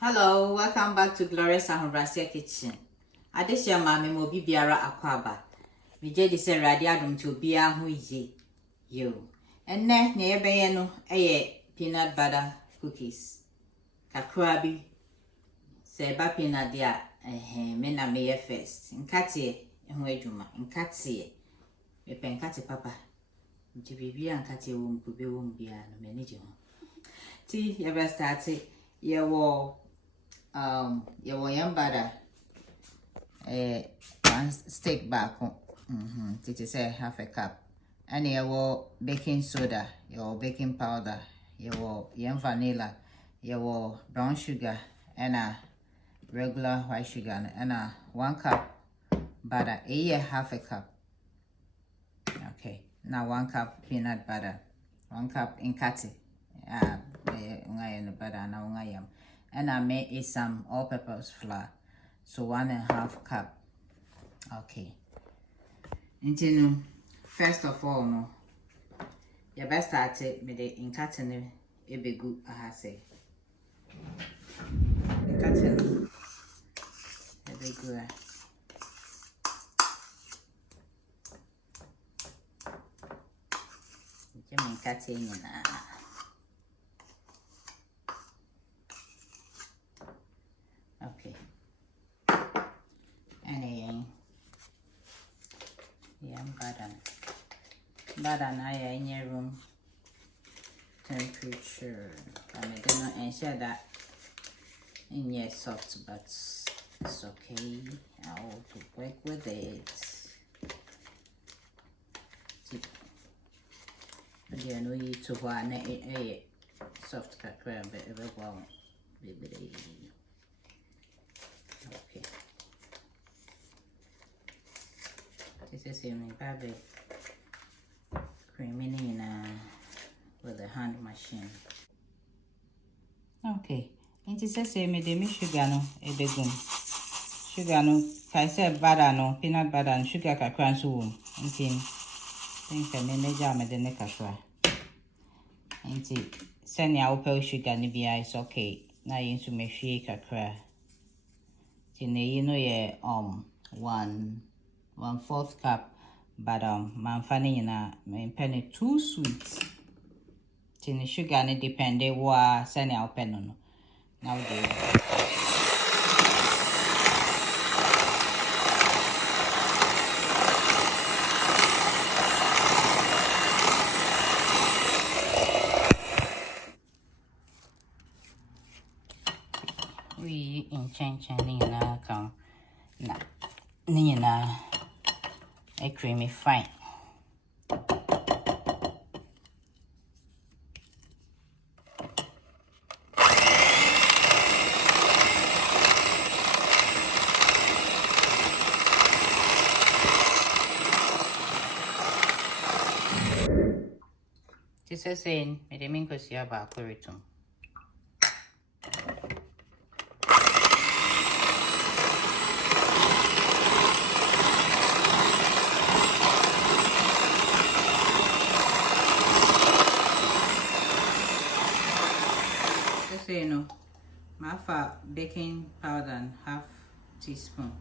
Hello, welcome back to Glorious Ahobrasia Kitchen. Adesha mami mo bibiara akwaba. Mi je di se radi adum to bia ho yi. Yo. Enne na ye beye no eye peanut butter cookies. Kakra bi se ba peanut dia me na me ye first. Nkate ho adwuma. Nkate me penkate papa. Nti bibia nkate wo mpube wo mbia no me ne je ho. Ti ye be start ye wo yam butter one stick back it is half a cup and your baking soda, your baking powder, your yam vanilla, your brown sugar and a regular white sugar and a 1 cup butter, half a cup. Okay, now 1 cup peanut butter, 1 cup in kati butter now yam. And I made some all-purpose flour, so 1.5 cup. Okay. Into first of all, no, you best start it with the in cutting a big good. I say, cutting a big good. Jimmy cutting okay. And butter now in your room temperature. I'm gonna ensure that in your soft, but it's okay. I'll work with it. You know you to one a soft cracker, but every one baby. Okay. This is in baby creaming in with a hand machine. Okay. And this is me the sugar no a big sugar no I said butter no peanut butter and sugar kakran so okay. Think I may jam the neck as well. And send your open sugar nibia is okay. Now you to make shake kakra. You know yeah 1/4 cup but man fanny na me penny too sweet. Tini sugar ne depend wa send your pen no. Now we in change na come na nina a creamy fine. This is saying, I didn't mean to see about curritum. Just say no, my baking powder and half teaspoon.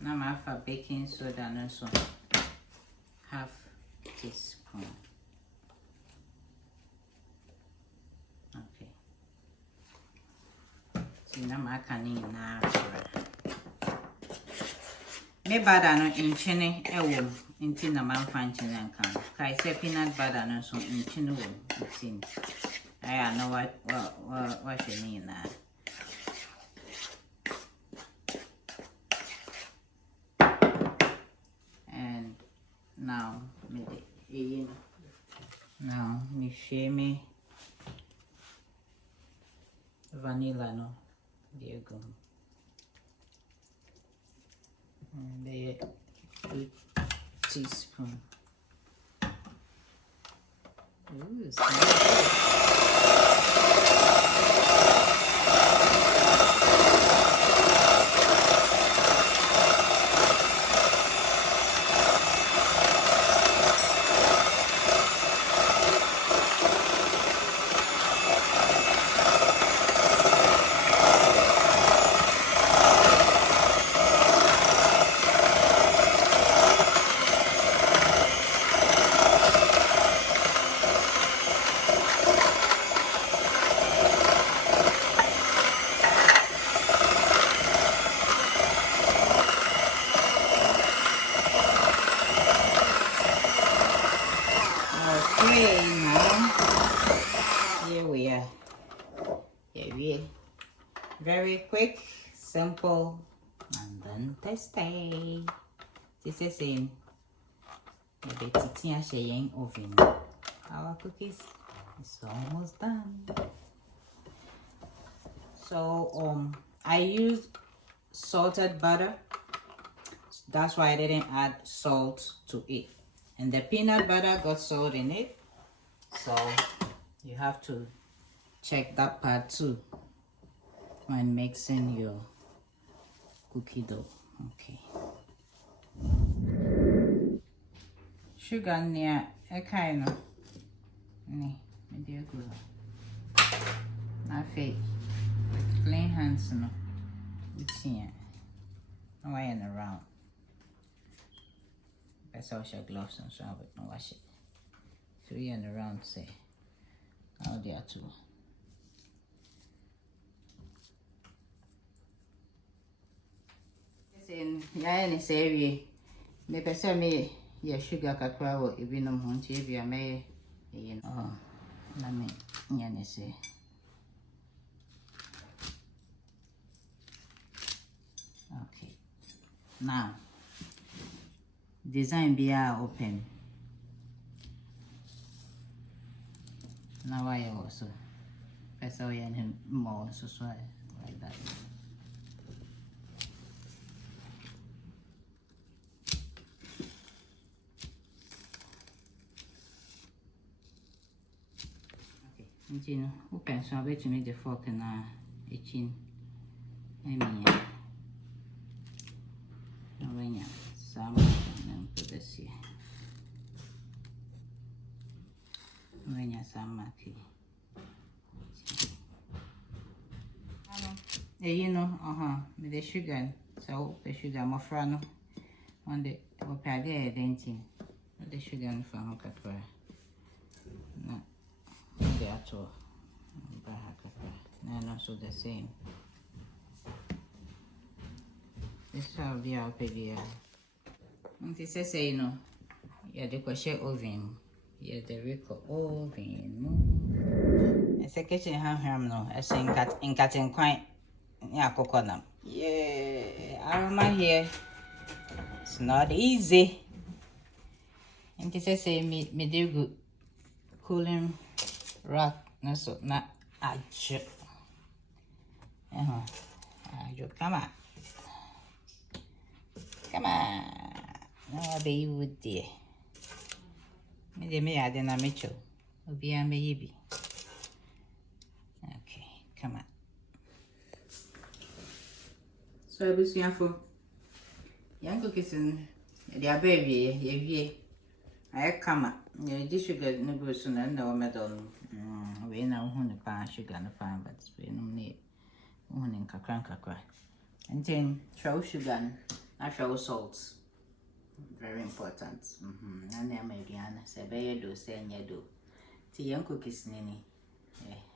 Now my baking soda and also half teaspoon. Okay. So now my canning now. Me butter no in chine ewo inti na man fan chine kan. Kai say peanut butter no so in chine wo inti. I know what you mean na. And now me share me vanilla no. There you go. And there 2 teaspoons. Ooh, here we are. Here we are. Very quick, simple, and then tasty. This is the same. The titia shaying oven. Our cookies is almost done. So I used salted butter. That's why I didn't add salt to it. And the peanut butter got salt in it. So you have to check that part too when mixing your cookie dough. Okay. Sugar near a kind of maybe good. Now clean hands no. It's here. No way in around. That's how your gloves and so I would not wash it. 3 and around say. Now there too. In this area, me person me your sugar kakra wo ebi no ho nti ebi ame you know. Let me say. Okay. Now design be open. Now I also press away and more so like that. You know, open so I bet you make the fork and a chin. I mean, some and put this here. When you some tea. You know, with the sugar. So the sugar more frano on the opagay denting. The sugar from Catwa. No. The actual and also the same. This shall be our PBR. And this is say no. Yeah, the crochet oven. Yeah, the record oven. It's a kitchen ham no. I say in cutting quite yeah coconut. Yeah, aroma here. It's not easy. And this is say me do good cooling rack na so na ajo ajo come on now be wood there me ade na mecho obi am be yibi. Okay, come on. So I was here for young cookies and the baby ye I come the sugar no go soon and no medal. We know who the pan sugar no pan, but we no need one in kakra. And then show sugar, I show salt. Very important. And then maybe Anna say, do say, and you do. Tea young cookies, Nini.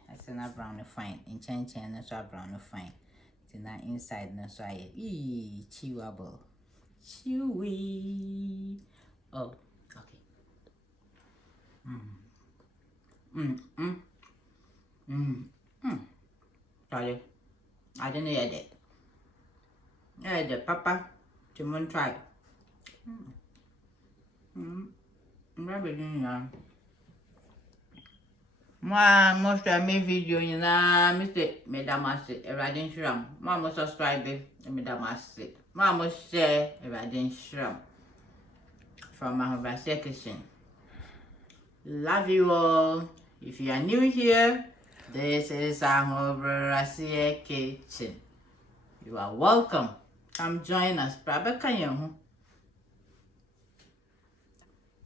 I said, not brown fine. In chen, that's why brown fine. Tina inside, no so I chewable. Chewy. Oh, okay. Sorry, I didn't eat it. I had the papa to one try. Maybe most of my video, you know, Mr. Madam Master, a riding shrum. Mamma subscribe, Madam Master. Mamma share a riding shrum from my section. Love you all. If you are new here, this is our kitchen. You are welcome. Come join us.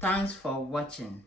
Thanks for watching.